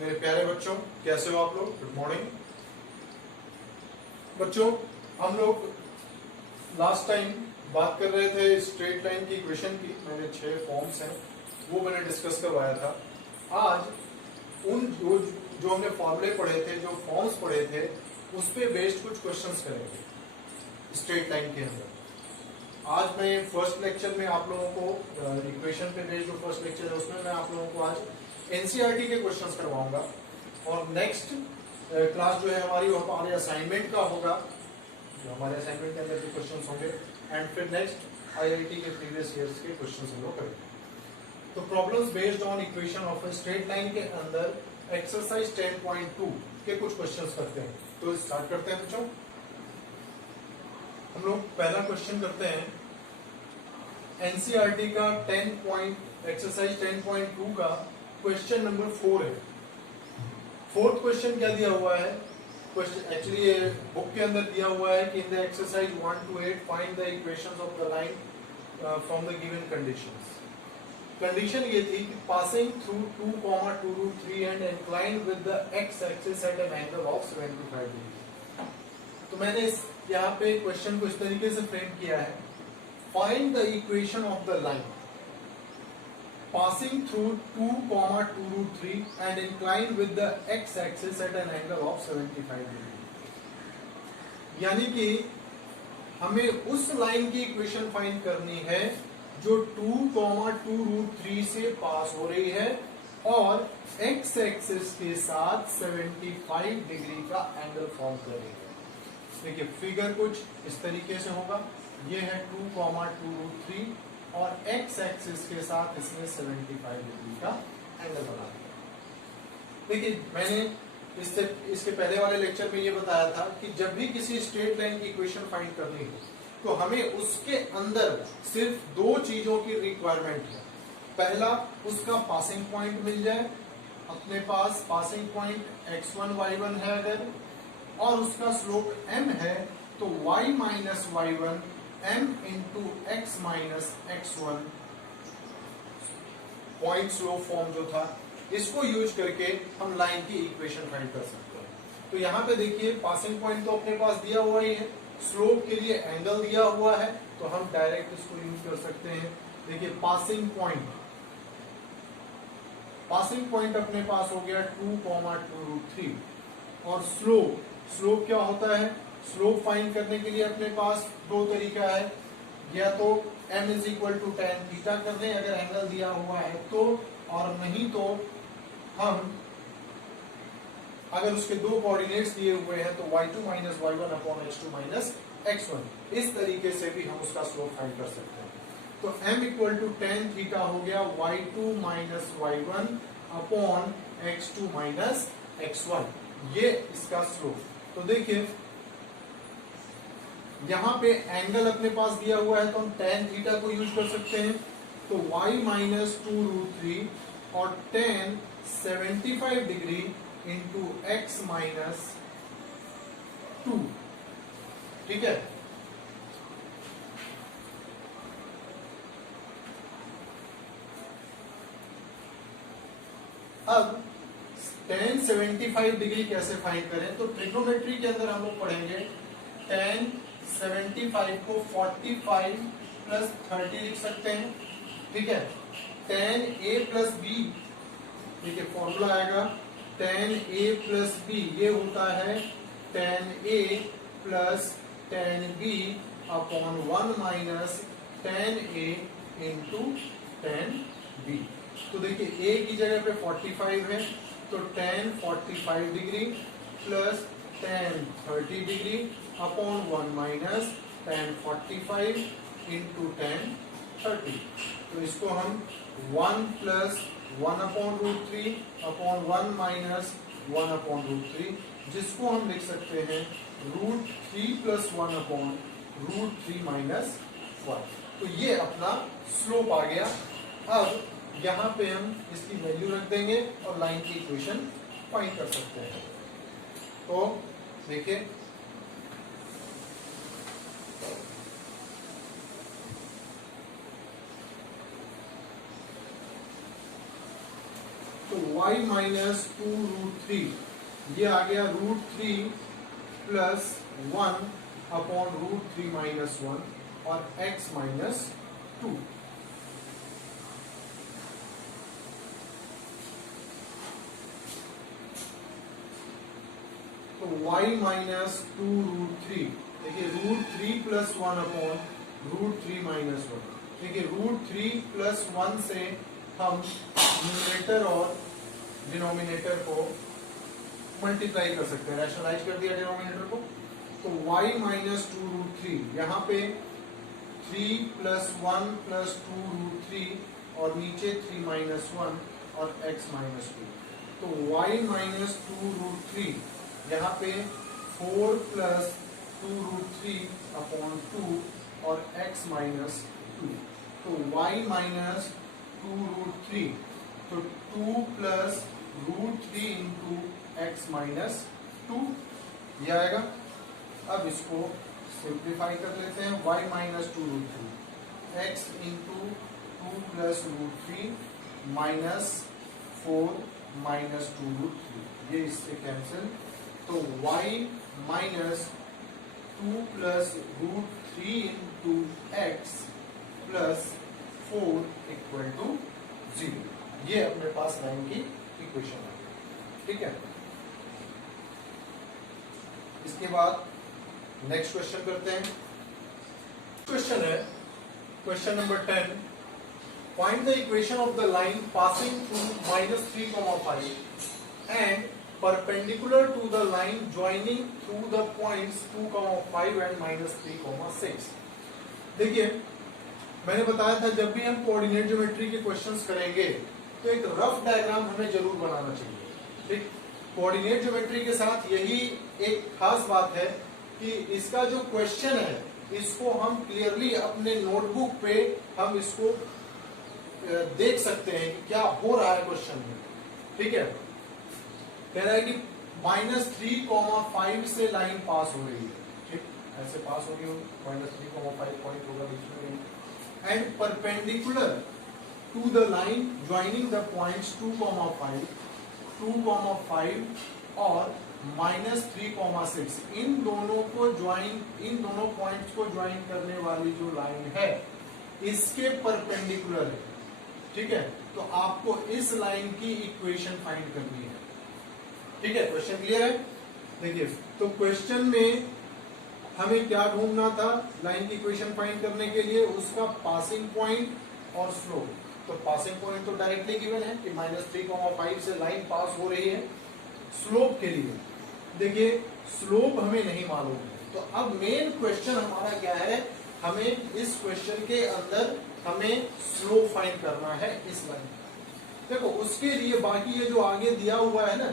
मेरे प्यारे बच्चों, कैसे हो आप लोग? गुड मॉर्निंग बच्चों। हम लोग लास्ट टाइम बात कर रहे थे स्ट्रेट लाइन की इक्वेशन की। मैंने 6 फॉर्म्स हैं वो मैंने डिस्कस करवाया था। आज उन जो हमने फॉर्मूले पढ़े थे, जो फॉर्म्स पढ़े थे, उस पे बेस्ड कुछ क्वेश्चंस करेंगे स्ट्रेट लाइन के अंदर। आज मैं फर्स्ट लेक्चर में आप लोगों को इक्वेशन पे बेस्ड जो फर्स्ट लेक्चर है उसमें मैं आप लोगों को आज एनसीईआरटी के क्वेश्चंस करवाऊंगा, और नेक्स्ट क्लास जो है हमारी वो हमारे असाइनमेंट का होगा, जो हमारे असाइनमेंट के अंदर जो क्वेश्चंस होंगे, एंड फिर नेक्स्ट आईआईटी के प्रीवियस ईयर्स के क्वेश्चंस हम लोग करेंगे। तो problems based on equation of a straight line के अंदर एक्सरसाइज 10.2 के कुछ क्वेश्चंस करते हैं। तो स्टार्ट करते हैं बच्चों। हम लोग पहला क्वेश्चन करते हैं एनसीईआरटी का एक्सरसाइज 10.2 का क्वेश्चन नंबर 4 है। फोर्थ क्वेश्चन क्या दिया हुआ है? क्वेश्चन एक्चुअली ये बुक के अंदर दिया हुआ है कि in the exercise 1 to 8 find the equations of the line from the given conditions. Condition ये थी कि passing through 2, 2√3 and inclined with the x axis at an angle of 75 degree. तो मैंने यहाँ पे क्वेश्चन को इस तरीके से फ्रेम किया है, find the equation of the line passing through 2, 2√3 and inclined with the x-axis at an angle of 75 degree। यानी कि हमें उस लाइन की इक्वेशन फाइंड करनी है जो 2, 2√3 से पास हो रही है और x एक्सिस के साथ 75 डिग्री का एंगल फॉर्म कर रही है। देखिए फिगर कुछ इस तरीके से होगा। ये है 2, 2√3 और x एक्सिस के साथ इसने 75 डिग्री का एंगल बना दिया। देखिए मैंने इसके पहले वाले लेक्चर में ये बताया था कि जब भी किसी स्ट्रेट लाइन की इक्वेशन फाइंड करनी हो तो हमें उसके अंदर सिर्फ 2 चीजों की रिक्वायरमेंट है। पहला, उसका पासिंग पॉइंट मिल जाए, अपने पास पासिंग पॉइंट x1 y1 है अगर, और उसका स्लोप m है तो y minus y1 m into x minus x1 point slope form जो था, इसको यूज करके हम लाइन की इक्वेशन फाइंड कर सकते हैं। तो यहाँ पे देखिए पासिंग पॉइंट तो अपने पास दिया हुआ ही है, स्लोप के लिए एंगल दिया हुआ है, तो हम डायरेक्ट इसको यूज कर सकते हैं। देखिए पासिंग पॉइंट अपने पास हो गया 2, 2√3 और स्लोप क्या होता है? स्लोप फाइंड करने के लिए अपने पास 2 तरीका है, या तो m is equal to tan theta कर दें अगर एंगल दिया हुआ है तो, और नहीं तो हम अगर उसके 2 कोऑर्डिनेट्स दिए हुए हैं तो y2 minus y1 upon h2 minus x1, इस तरीके से भी हम उसका स्लोप फाइंड कर सकते हैं। तो m equal to tan theta हो गया y2 minus y1 upon x2 minus x1, ये इसका स्लोप। तो देखिए यहां पे एंगल अपने पास दिया हुआ है तो हम tan थीटा को यूज कर सकते हैं। तो y माइनस 2√3 और tan 75 degree into x minus 2, ठीक है। अब tan 75 डिग्री कैसे फाइंड करें? तो ट्रिग्नोमेट्री के अंदर हम लोग पढ़ेंगे tan 75 को 45 प्लस 30 लिख सकते हैं, ठीक है। tan a प्लस बी, देखिए फॉर्मूला आएगा tan a प्लस बी, ये होता है tan a plus tan b upon 1 minus tan a into tan b। तो देखिए a की जगह पे 45 है तो tan 45 degree plus tan 30 degree upon 1 minus tan 45 into tan 30। तो इसको हम 1 plus 1 upon √3 upon 1 minus 1 upon √3, जिसको हम लिख सकते हैं √3 प्लस 1 अपॉन √3 माइनस 1। तो ये अपना स्लोप आ गया। अब यहाँ पे हम इसकी वैल्यू रख देंगे और लाइन की इक्वेशन फाइंड कर सकते हैं। तो देखिए तो y माइनस 2√3, ये आ गया √3 प्लस 1 अपॉन √3 माइनस 1 और x माइनस 2। तो y माइनस 2√3, देखिए √3 प्लस 1 अपॉन √3 माइनस 1। देखिए √3 प्लस 1 से हम न्यूमरेटर और डिनोमिनेटर को मल्टीप्लाई कर सकते हैं, रैशनलाइज कर दिया डिनोमिनेटर को। तो y माइनस 2√3, यहाँ पे 3 प्लस 1 प्लस 2√3 और नीचे 3 माइनस 1 और x माइनस 2। तो y माइनस 2√3, यहाँ पे 4 प्लस 2√3 अपॉन 2 और x माइनस 2। तो y माइनस 2√3, तो 2 प्लस √3 इंटू x माइनस 2 ये आएगा। अब इसको सिंप्लीफाई कर लेते हैं, y minus 2√3 x into 2 plus √3 minus 4 minus 2√3, ये इससे कैंसिल। तो y minus 2 plus √3 into x plus 4 equal to 0, ये अपने पास लाइन की इक्वेशन है। ठीक है, इसके बाद नेक्स्ट क्वेश्चन करते हैं। क्वेश्चन है question number 10, find the equation of the line passing through -3,5 and perpendicular to the line joining through the points 2,5 and -3,6। देखिए मैंने बताया था जब भी हम कोऑर्डिनेट ज्योमेट्री के क्वेश्चंस करेंगे तो एक रफ डायग्राम हमें जरूर बनाना चाहिए। ठीक, कोऑर्डिनेट ज्योमेट्री के साथ यही एक खास बात है कि इसका जो क्वेश्चन है इसको हम क्लियरली अपने नोटबुक पे हम इसको देख सकते हैं कि क्या हो रहा है क्वेश्चन में। ठीक है, कह रहा है कि -3,5 से लाइन पास हो रही है। ठीक, ऐसे पास हो रही हो, -3,5 पॉइंट होगा बीच में, and perpendicular to the line joining the points 2,5 और -3,6, इन दोनों पॉइंट्स को ज्वाइन करने वाली जो लाइन है इसके परपेंडिकुलर है। ठीक है, तो आपको इस लाइन की इक्वेशन फाइंड करनी है। ठीक है, क्वेश्चन क्लियर है। देखिए तो क्वेश्चन में हमें क्या ढूंढना था लाइन की इक्वेशन फाइंड करने के लिए, उसका पासिंग पॉइंट और स्लोप। तो पासिंग पॉइंट तो डायरेक्टली गिवन है कि -3,5 से लाइन पास हो रही है। स्लोप के लिए देखिए स्लोप हमें नहीं मालूम है, तो अब मेन क्वेश्चन हमारा क्या है, हमें इस क्वेश्चन के अंदर हमें स्लोप फाइंड करना है इस लाइन। देखो उसके लिए बाकी ये जो आगे दिया हुआ है ना,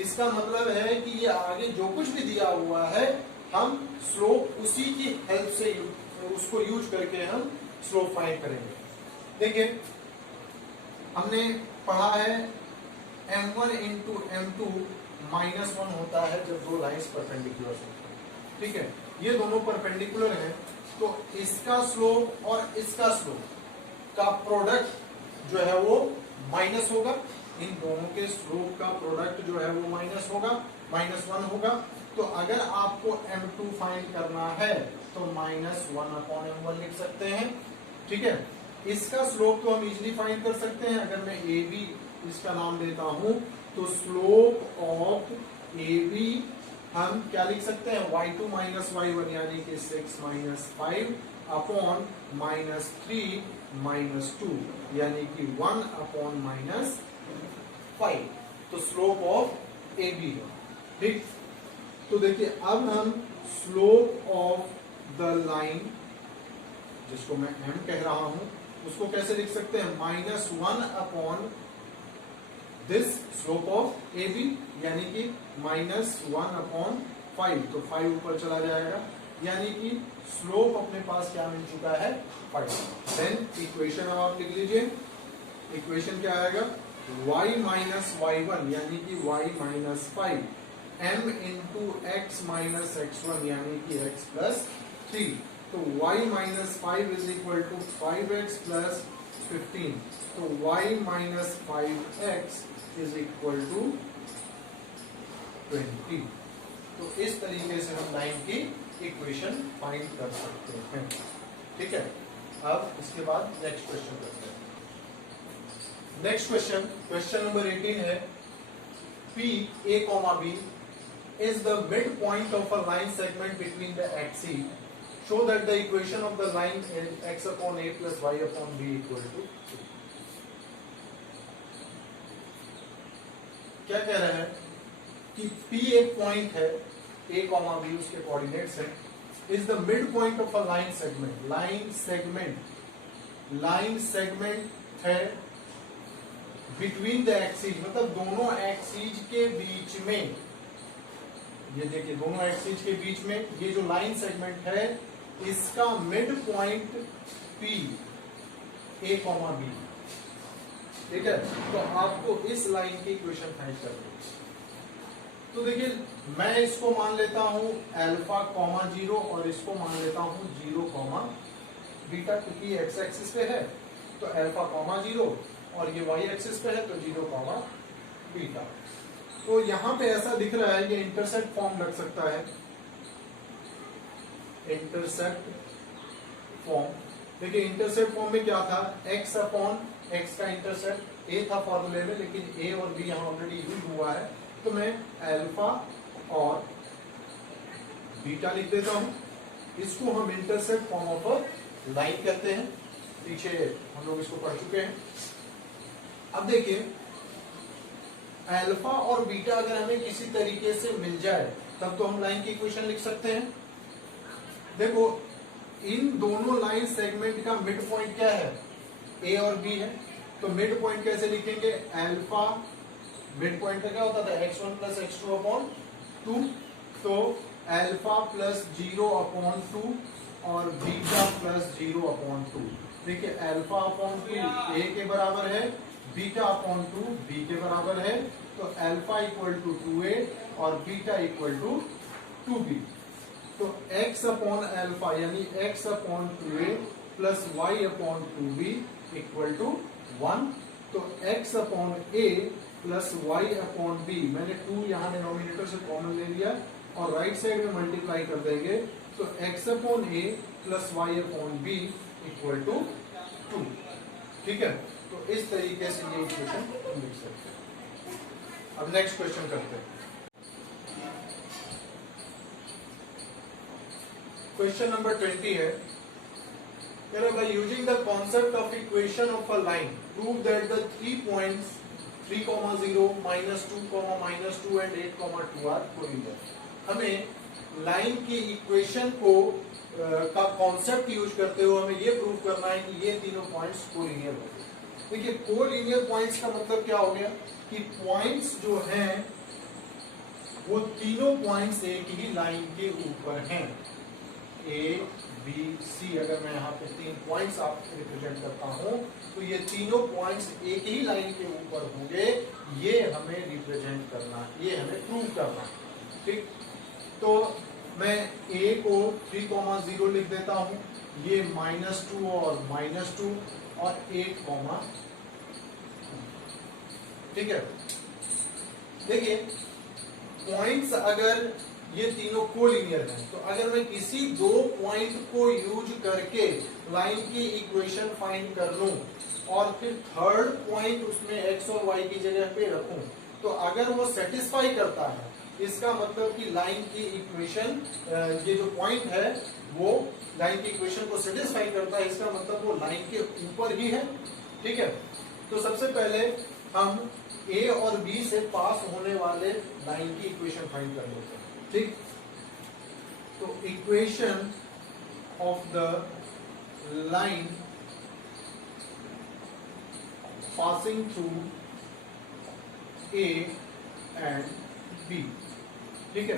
इसका मतलब है कि ये आगे जो कुछ भी दिया हुआ है हम स्लोप उसी की हेल्प से उसको यूज करके हम स्लोप फाइंड करेंगे। देखिए हमने पढ़ा है m1 इंटू m2 -1 होता है जब दो लाइंस परपेंडिकुलर होते हैं। ठीक है, ये दोनों परपेंडिकुलर हैं, तो इसका स्लोप और इसका स्लोप का प्रोडक्ट जो है वो माइनस होगा। इन दोनों के स्लोप का प्रोडक्ट जो है वो माइनस होगा, -1 होगा। तो अगर आपको m2 फाइंड करना है तो -1/m1 लिख सकते हैं। ठीक है, इसका स्लोप तो हम इजीली फाइंड कर सकते हैं। अगर मैं AB इसका नाम देता हूं तो स्लोप ऑफ AB हम क्या लिख सकते हैं, y2 - y1 यानी कि 6 - 5 अपॉन -3 - 2 यानी कि 1/-5। तो स्लोप ऑफ AB है। ठीक, तो देखिए अब हम स्लोप ऑफ द लाइन जिसको मैं m कह रहा हूं उसको कैसे लिख सकते हैं, -1 upon this slope of AB यानी कि -1/5। तो 5 ऊपर चला जाएगा यानी कि स्लोप अपने पास क्या मिल चुका है, 5। देन इक्वेशन अब आप लिख लीजिए, इक्वेशन क्या आएगा, y - y1 यानी कि y - 5 m into x - x1 यानी कि x + 3। तो y - 5 is equal to 5x + 15। तो y - 5x is equal to 20। तो इस तरीके से हम लाइन की इक्वेशन फाइंड कर सकते हैं। ठीक है, अब इसके बाद नेक्स्ट क्वेश्चन करते हैं। नेक्स्ट क्वेश्चन नंबर 18 है, P A comma B is the midpoint of a line segment between the axes. Show that the equation of the line is x upon a plus y upon b equal to 2. क्या कह रहा है कि P एक point है, A comma B उसके coordinates है, is the mid point of a line segment. Line segment है बिटवीन द एक्सीज, मतलब दोनों एक्सीज के बीच में। ये देखिए, दोनों एक्सीज के बीच में ये जो लाइन सेगमेंट है, इसका mid point P A comma B। ठीक है, तो आपको इस लाइन की इक्वेशन फाइंड करनी है। तो देखिए, मैं इसको मान लेता हूं अल्फा कॉमा 0 और इसको मान लेता हूं 0 कॉमा बीटा, क्योंकि एक्स एक्सिस पे है तो अल्फा कॉमा 0 और ये वाई एक्सिस पे है तो 0 कॉमा बीटा। तो यहां पे ऐसा दिख रहा है, ये इंटरसेप्ट फॉर्म लग सकता है, इंटरसेप्ट फॉर्म। देखिए, इंटरसेप्ट फॉर्म में क्या था, x अपॉन x का इंटरसेप्ट a था फॉर्मूले में, लेकिन a और b यहां ऑलरेडी यूज हुआ है, तो मैं अल्फा और बीटा लिख देता हूं। इसको हम इंटरसेप्ट फॉर्म ऑफ लाइन कहते हैं, पीछे हम लोग इसको पढ़ चुके हैं। अब देखिए, अल्फा और बीटा अगर हमें किसी तरीके से मिल जाए तब तो हम लाइन की इक्वेशन लिख सकते हैं। देखो, इन दोनों लाइन सेगमेंट का मिड पॉइंट क्या है, ए और बी है, तो मिड पॉइंट कैसे लिखेंगे, अल्फा मिड पॉइंट का क्या होता था, x1 प्लस x2 अपॉन 2, तो अल्फा प्लस 0 अपॉन 2 और बीटा प्लस 0 अपॉन 2। देखिए, अल्फा अपॉन 2 a के बराबर है, बीटा अपॉन 2 b के बराबर है, तो अल्फा इक्वल टू 2a और बीटा इक्वल टू 2b। तो x अपॉन अल्फा यानी x upon 2a plus y upon 2b equal to 1। तो x upon a plus y upon b, मैंने 2 यहाँ डिनोमिनेटर से कॉमन ले लिया और राइट साइड में मल्टीप्लाई कर देंगे, तो x upon a plus y upon b equal to 2। ठीक है, तो इस तरीके से ये इक्वेशन लिख सकते हैं। अब नेक्स्ट क्वेश्चन करते हैं। क्वेश्चन नंबर 20 है, by using the concept of equation of a line, prove that the 3 points 3, 0, -2, -2 and 8, 2 are collinear। हमें लाइन की इक्वेशन को का कॉन्सेप्ट यूज करते हुए हमें ये प्रूव करना है कि ये तीनों पॉइंट्स कोलिनियर होंगे। देखिए, कोलिनियर पॉइंट्स का मतलब क्या हो गया कि पॉइंट्स जो हैं वो तीनों पॉइंट्स एक ही लाइन के ऊपर हैं, ए बी सी। अगर मैं यहाँ पे 3 पॉइंट्स आपको रिप्रेजेंट करता हूँ तो ये तीनों पॉइंट्स एक ही लाइन के ऊपर होंगे, ये हमें रिप्रेजेंट करना, ये हमें प्रूव करना। ठीक, तो मैं a को 3, 0 लिख देता हूँ, ये -2 और -2 और 8, ठीक है। देखिए, पॉइंट्स अगर ये तीनों कोलिनियर हैं, तो अगर मैं किसी 2 पॉइंट को यूज करके लाइन की इक्वेशन फाइंड कर लूं और फिर थर्ड पॉइंट उसमें x और y की जगह पे रखूं, तो अगर वो सेटिस्फाई करता है, इसका मतलब कि लाइन की इक्वेशन, ये जो पॉइंट है वो लाइन की इक्वेशन को सेटिस्फाई करता है, इसका मतलब वो लाइन के ऊपर ही है। ठीक है, तो सबसे पहले हम a और b से पास होने वाले लाइन की इक्वेशन फाइंड कर लेते हैं। ठीक, तो equation of the line passing through a and b। ठीक है,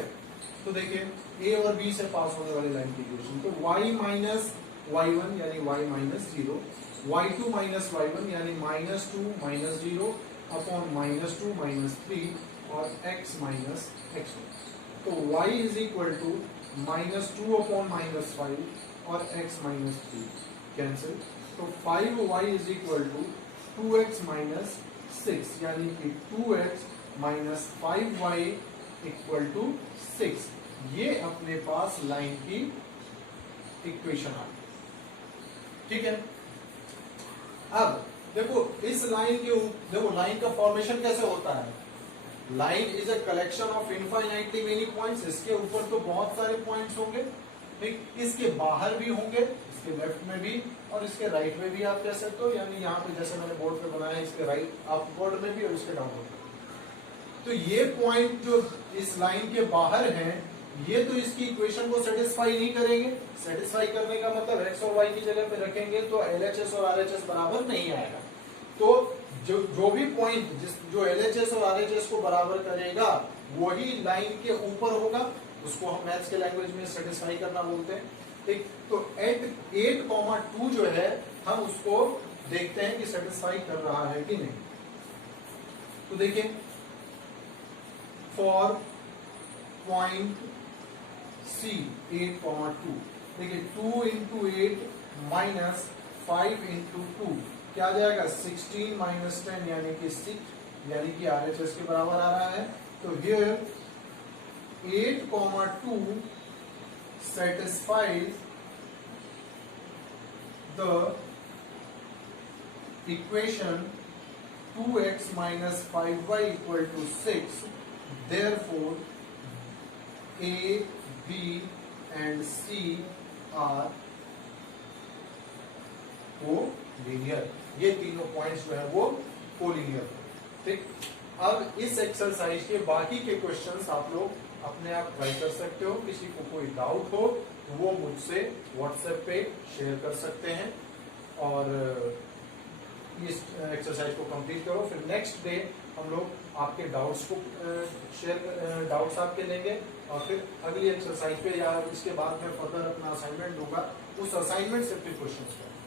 तो देखिए, a और b से पास होने वाली लाइन की इक्वेशन, तो y माइनस y1 यानी y minus 0, y2 minus y1 यानी -2 माइनस 0 अपॉन -2 माइनस 3 और x माइनस x1। तो y is equal to -2 upon -5 और x माइनस 3 कैंसिल, तो 5y is equal to 2x minus 6 यानी कि 2x minus 5y equal to 6। ये अपने पास लाइन की इक्वेशन आ गई। ठीक है, अब देखो इस लाइन के देखो लाइन का फॉर्मेशन कैसे होता है। Line is a collection of infinitely many points. इसके ऊपर तो बहुत सारे पॉइंट्स होंगे, ठीक, इसके बाहर भी होंगे, इसके लेफ्ट में भी और इसके राइट में भी आप कह सकते हो। यानी यहाँ पे जैसे मैंने बोर्ड पे बनाया, इसके राइट अपवर्ड में भी और इसके डाउनवर्ड में। तो ये पॉइंट जो इस लाइन के बाहर हैं, ये तो इसकी इक्वेशन को सेटिस्फाई नहीं करेंगे। सेटिस्फाई करने का मतलब x और y की जगह पे रखेंगे तो LHS और RHS बराबर नहीं आएगा। तो जो भी पॉइंट जो LHS और RHS को बराबर करेगा वही लाइन के ऊपर होगा, उसको हम मैथ्स के लैंग्वेज में सेटिस्फाई करना बोलते हैं। ठीक, तो एट 8,2 जो है हम उसको देखते हैं कि सेटिस्फाई कर रहा है कि नहीं। तो देखिए फॉर पॉइंट C 8,2, देखिए 2 इंटू 8 माइनस 5 इंटू 2 क्या आ जाएगा 16 माइनस 10 यानी कि 6, यानी कि RHS के बराबर आ रहा है। तो here 8,2 satisfies the equation 2x minus 5y equal to 6. Therefore, A, B and C are collinear. ये तीनों पॉइंट्स जो है वो कोलिनियर। ठीक, अब इस एक्सरसाइज के बाकी के क्वेश्चंस आप लोग अपने आप ट्राई कर सकते हो। किसी को कोई डाउट हो तो वो मुझसे व्हाट्सएप पे शेयर कर सकते हैं और इस एक्सरसाइज को कंप्लीट करो। फिर नेक्स्ट डे हम लोग आपके डाउट्स को डाउट्स आपके लेंगे और फिर अगली एक्सरसाइज पे या इसके बाद में फर्दर अपना असाइनमेंट दूंगा, उस असाइनमेंट से फिर क्वेश्चंस करेंगे।